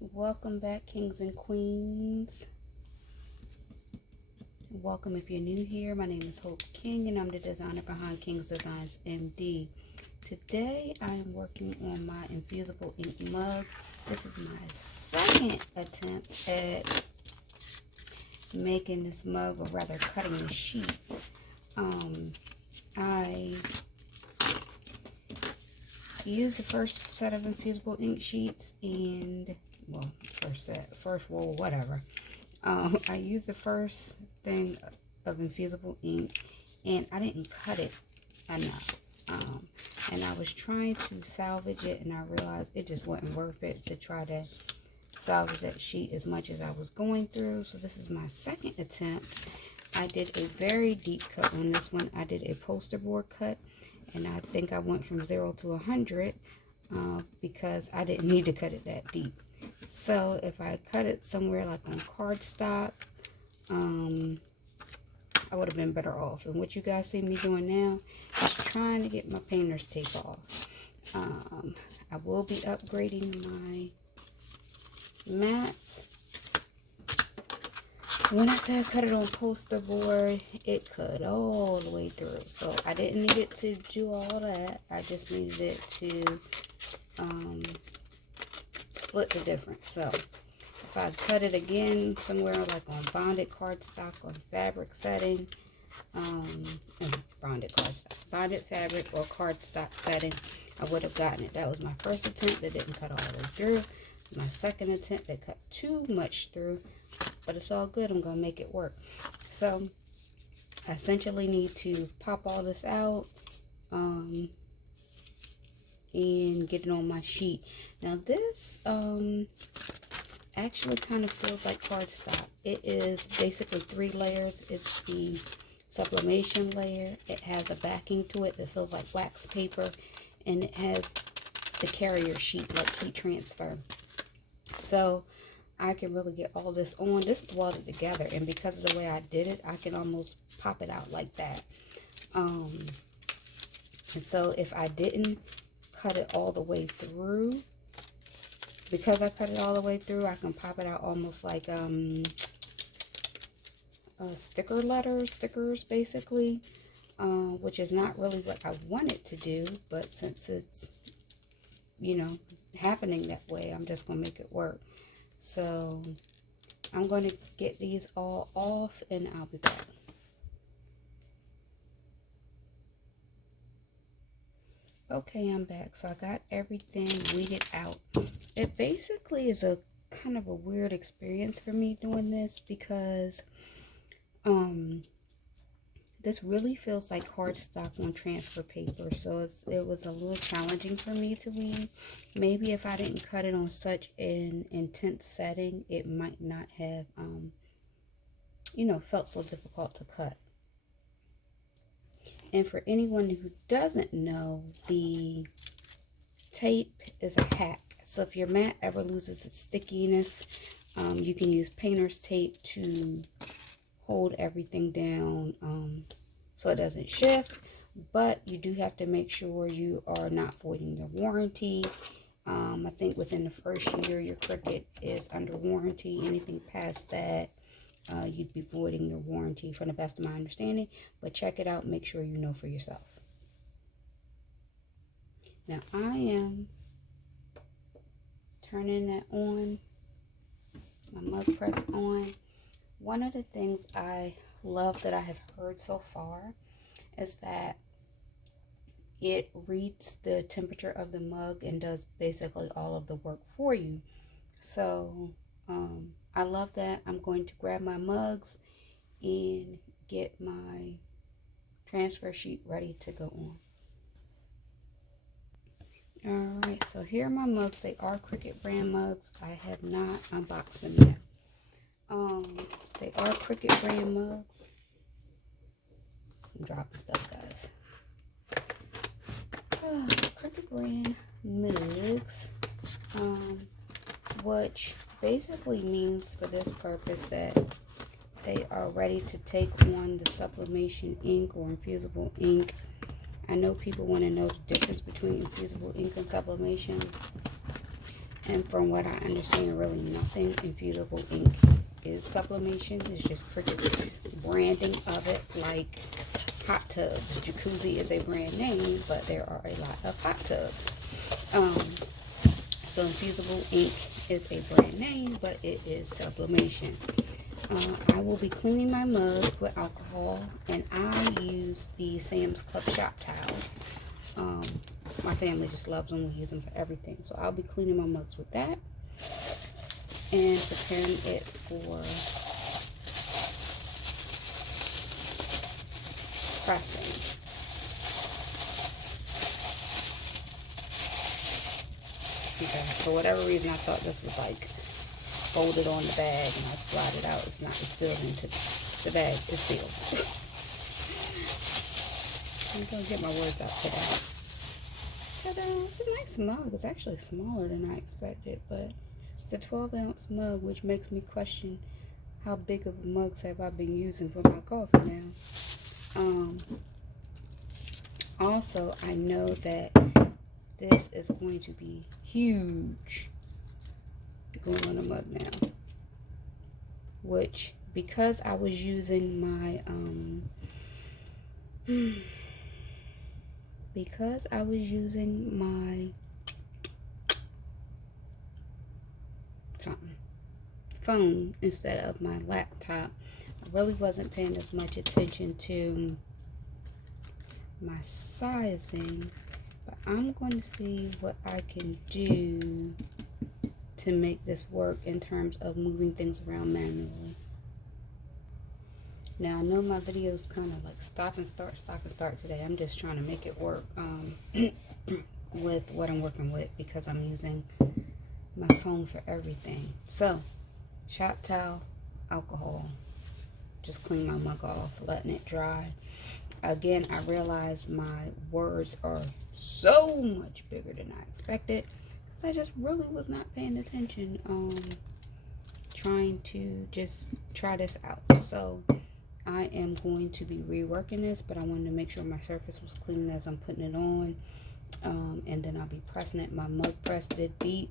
Welcome back, kings and queens. Welcome if you're new here. My name is Hope King and I'm the designer behind King's Designs MD. Today I am working on my infusible ink mug. This is my second attempt at making this mug, or rather cutting the sheet. I used the first set of infusible ink sheets and first roll, whatever. I used the first thing of infusible ink and I didn't cut it enough. And I was trying to salvage it and I realized it just wasn't worth it to try to salvage that sheet as much as I was going through. So this is my second attempt. I did a very deep cut on this one. I did a poster board cut and I think I went from 0 to 100 because I didn't need to cut it that deep. So if I cut it somewhere like on cardstock, I would have been better off. And what you guys see me doing now is trying to get my painter's tape off. I will be upgrading my mats. When I said I cut it on poster board, it cut all the way through. So I didn't need it to do all that. I just needed it to split the difference. So if I cut it again somewhere like on bonded cardstock or fabric setting, bonded fabric or cardstock setting, I would have gotten it. That was my first attempt that didn't cut all the way through. My second attempt that cut too much through, but it's all good. I'm gonna make it work. So I essentially need to pop all this out and get it on my sheet. Now this actually kind of feels like cardstock. It is basically 3 layers. It's the sublimation layer. It has a backing to it that feels like wax paper, and it has the carrier sheet, like heat transfer. So I can really get all this on. This is welded together, and because of the way I did it, I can almost pop it out like that. And so if I didn't cut it all the way through, because I cut it all the way through, I can pop it out almost like stickers basically, which is not really what I wanted to do, but since it's, you know, happening that way, I'm just gonna make it work. So I'm going to get these all off and I'll be back. Okay, I'm back. So I got everything weeded out. It basically is a kind of a weird experience for me doing this because this really feels like cardstock on transfer paper, so it was a little challenging for me to weed. Maybe if I didn't cut it on such an intense setting, it might not have you know, felt so difficult to cut. And for anyone who doesn't know, the tape is a hack. So if your mat ever loses its stickiness, you can use painter's tape to hold everything down so it doesn't shift. But you do have to make sure you are not voiding your warranty. I think within the first year your Cricut is under warranty. Anything past that, you'd be voiding your warranty from the best of my understanding. But check it out, make sure you know for yourself. Now I am turning that on, my mug press on. One of the things I love that I have heard so far is that it reads the temperature of the mug and does basically all of the work for you. So I love that. I'm going to grab my mugs and get my transfer sheet ready to go on. Alright, so here are my mugs. They are Cricut brand mugs. I have not unboxed them yet. They are Cricut brand mugs. I'm dropping stuff, guys. Cricut brand mugs, which basically means for this purpose that they are ready to take on the sublimation ink or infusible ink. I know people want to know the difference between infusible ink and sublimation. And from what I understand, really nothing infusible ink is sublimation. It's just Cricut's branding of it, like hot tubs. Jacuzzi is a brand name, but there are a lot of hot tubs. So infusible ink is a brand name, but it is sublimation. I will be cleaning my mug with alcohol, and I use the Sam's Club shop towels. My family just loves them. We use them for everything. So I'll be cleaning my mugs with that and preparing it for pressing. Okay, for whatever reason, I thought this was like folded on the bag, and I slide it out. It's not. It's sealed into the bag. It's sealed. I'm going to get my words out today. Ta-da! It's a nice mug. It's actually smaller than I expected, but it's a 12-ounce mug, which makes me question how big of mugs have I been using for my coffee now. Also, I know that this is going to be huge going on a mug now, which, because I was using my phone instead of my laptop, I really wasn't paying as much attention to my sizing, but I'm going to see what I can do to make this work in terms of moving things around manually. Now, I know my video's kind of like stop and start today. I'm just trying to make it work with what I'm working with, because I'm using my phone for everything. So, shop towel, alcohol, just clean my mug off, letting it dry. Again, I realize my words are so much bigger than I expected, because I just really was not paying attention, trying to just try this out. So I am going to be reworking this, but I wanted to make sure my surface was clean as I'm putting it on, and then I'll be pressing it. My mug press did beep,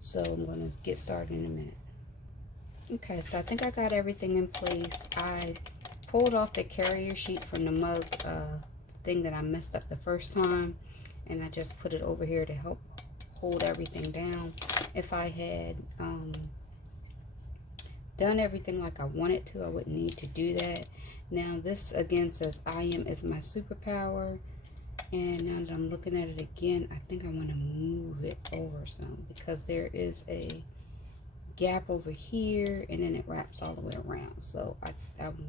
so I'm going to get started in a minute. Okay, so I think I got everything in place. I pulled off the carrier sheet from the mug thing that I messed up the first time, and I just put it over here to help hold everything down. If I had done everything like I wanted to, I wouldn't need to do that. Now this again says I am is my superpower, and now that I'm looking at it again, I think I want to move it over some, because there is a gap over here, and then it wraps all the way around. So I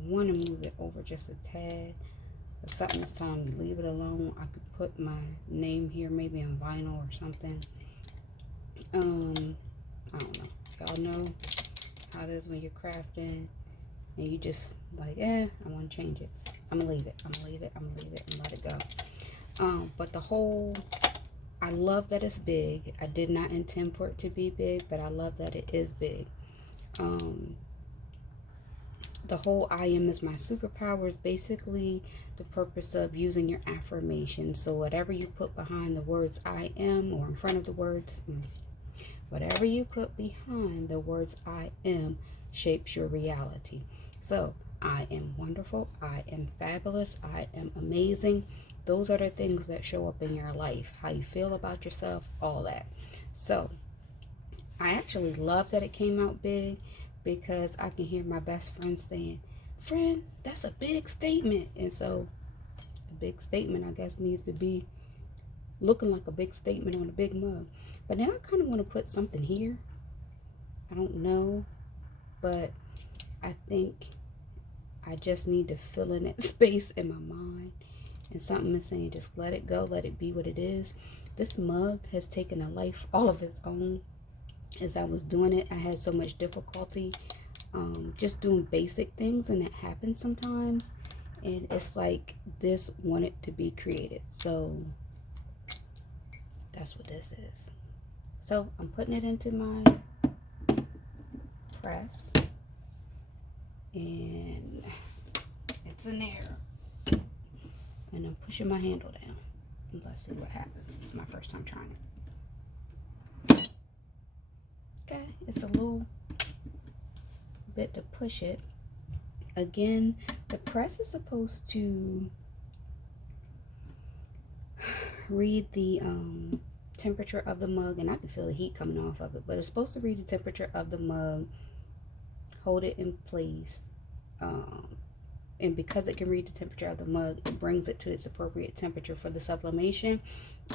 want to move it over just a tad. But something is telling me leave it alone. I could put my name here, maybe on vinyl or something. I don't know. Y'all know how it is when you're crafting and you just like, I want to change it. I'm gonna leave it. I'm gonna leave it. I'm gonna leave it and let it go. But the whole, I love that it's big. I did not intend for it to be big, but I love that it is big. The whole I am is my superpower is basically the purpose of using your affirmation. So whatever you put behind the words I am, or in front of the words, whatever you put behind the words I am shapes your reality. So I am wonderful, I am fabulous, I am amazing. Those are the things that show up in your life. How you feel about yourself, all that. So I actually love that it came out big, because I can hear my best friend saying, friend, that's a big statement. And so a big statement, I guess, needs to be looking like a big statement on a big mug. But now I kind of want to put something here. I don't know, but I think I just need to fill in that space in my mind. And something is saying, just let it go, let it be what it is. This mug has taken a life all of its own. As I was doing it, I had so much difficulty just doing basic things, and it happens sometimes. And it's like this wanted to be created. So that's what this is. So I'm putting it into my press, and it's in there. And I'm pushing my handle down. And let's see what happens. It's my first time trying it. okay. It's a little bit to push it. Again, the press is supposed to read the temperature of the mug, and I can feel the heat coming off of it, but it's supposed to read the temperature of the mug, hold it in place, and because it can read the temperature of the mug, it brings it to its appropriate temperature for the sublimation,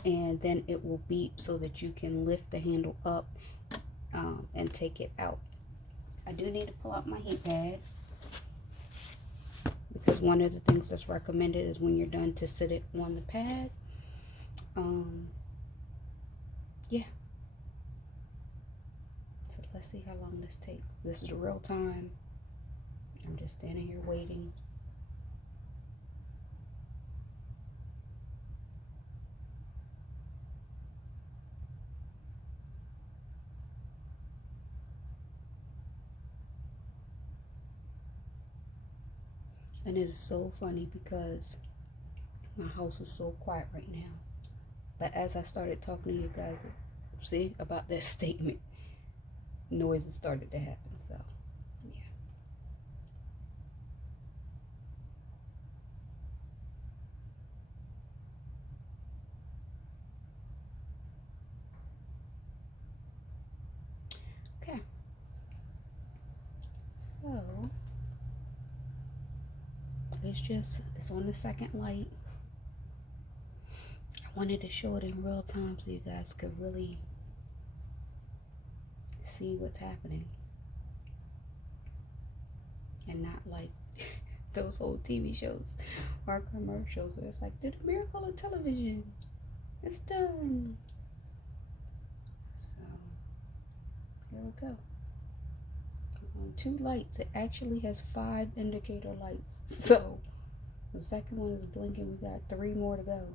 and then it will beep so that you can lift the handle up and take it out. I do need to pull out my heat pad, because one of the things that's recommended is when you're done to sit it on the pad. Yeah. So let's see how long this takes. This is real time. I'm just standing here waiting. And it is so funny because my house is so quiet right now. But as I started talking to you guys, see, about that statement, noises started to happen. So, yeah. Okay. So, it's on the second light. I wanted to show it in real time so you guys could really see what's happening. And not like those old TV shows or commercials where it's like, do the miracle of television. It's done. So, here we go. On 2 lights. It actually has 5 indicator lights. So, the second one is blinking. We got 3 more to go.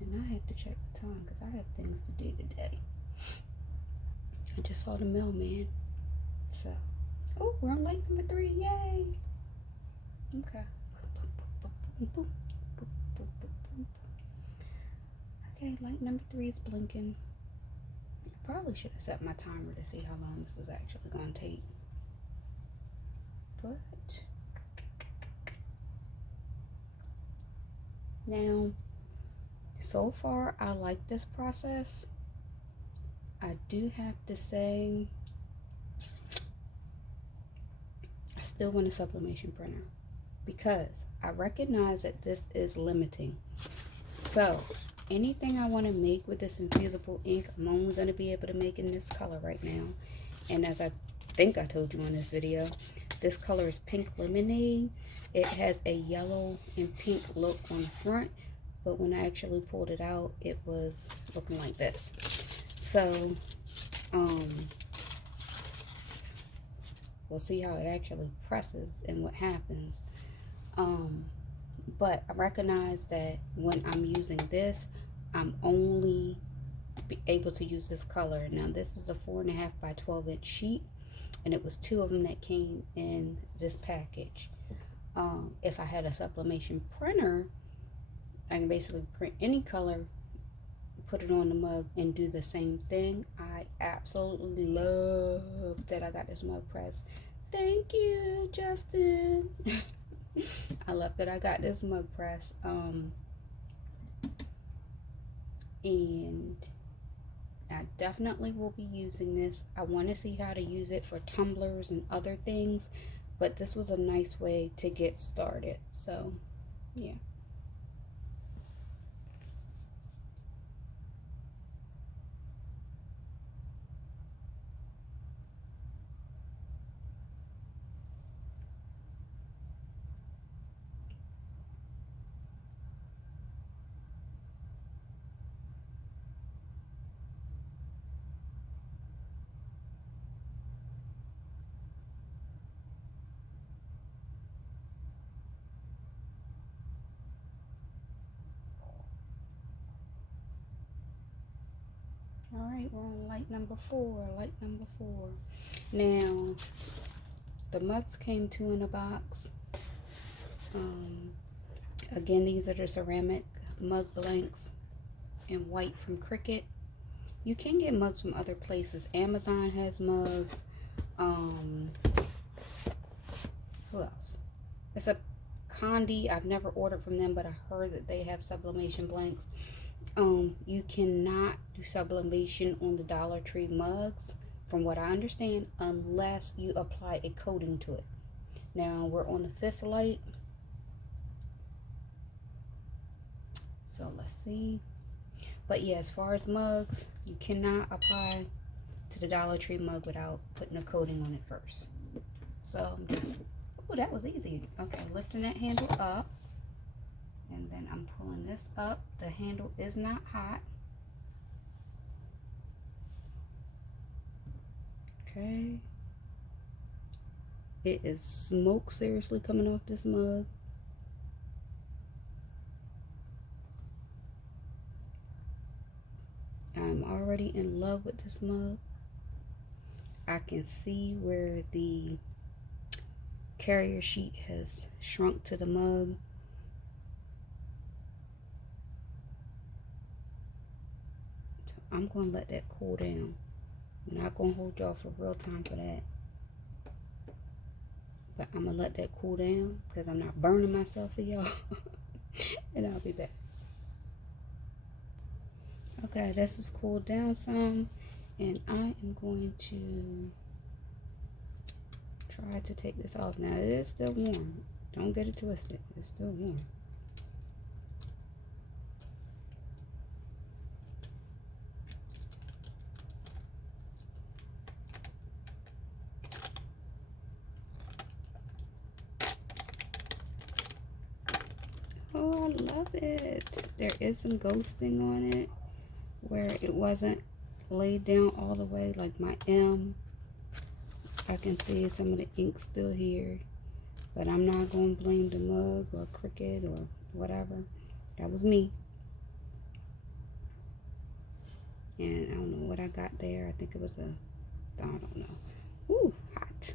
And I have to check the time because I have things to do today. I just saw the mailman. So, oh, we're on light number 3. Yay! Okay. Okay, light number 3 is blinking. I probably should have set my timer to see how long this was actually going to take. But now, so far, I like this process. I do have to say, I still want a sublimation printer because I recognize that this is limiting. So, anything I want to make with this infusible ink, I'm only going to be able to make in this color right now. And as I think I told you on this video, this color is Pink Lemonade. It has a yellow and pink look on the front, but when I actually pulled it out, it was looking like this. So, we'll see how it actually presses and what happens. But I recognize that when I'm using this, I'm only able to use this color. Now, this is a 4.5 by 12 inch sheet, and it was 2 of them that came in this package. If I had a sublimation printer, I can basically print any color, put it on the mug, and do the same thing. I absolutely love that I got this mug press. Thank you, Justin. I love that I got this mug press. And I definitely will be using this. I want to see how to use it for tumblers and other things, but this was a nice way to get started. So, yeah. All right, we're on light number 4. Light number 4. Now, the mugs came 2 in a box. Again, these are the ceramic mug blanks in white from Cricut. You can get mugs from other places. Amazon has mugs. Who else? It's a Condi. I've never ordered from them, but I heard that they have sublimation blanks. You cannot do sublimation on the Dollar Tree mugs, from what I understand, unless you apply a coating to it. Now we're on the 5th light, so let's see. But yeah, as far as mugs, you cannot apply to the Dollar Tree mug without putting a coating on it first. So I'm just, oh, that was easy. Okay, lifting that handle up, and then I'm pulling this up. The handle is not hot. Okay. It is smoke seriously coming off this mug. I'm already in love with this mug. I can see where the carrier sheet has shrunk to the mug. So I'm going to let that cool down. I'm not going to hold y'all for real time for that. But I'm going to let that cool down because I'm not burning myself for y'all. And I'll be back. Okay, this is cooled down some. And I am going to try to take this off. Now, it is still warm. Don't get it twisted. It's still warm. Oh, I love it. There is some ghosting on it where it wasn't laid down all the way, like my M. I can see some of the ink still here, but I'm not going to blame the mug or Cricut or whatever. That was me. And I don't know what I got there. I think it was I don't know. Ooh, hot.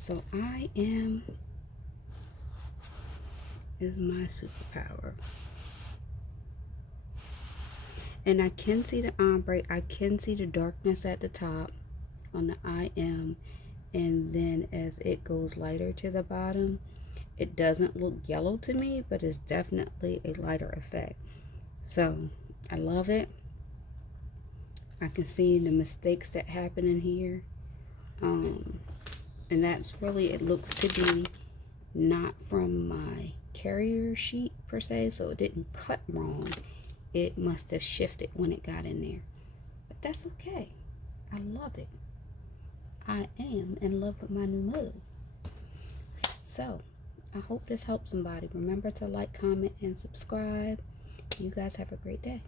So is my superpower. And I can see the ombre. I can see the darkness at the top on the I am. And then as it goes lighter to the bottom, it doesn't look yellow to me, but it's definitely a lighter effect. So I love it. I can see the mistakes that happen in here. And that's really, it looks to be not from my carrier sheet per se, so it didn't cut wrong. It must have shifted when it got in there, but that's okay. I love it. I am in love with my new mug. So I hope this helps somebody. Remember to like, comment, and subscribe. You guys have a great day.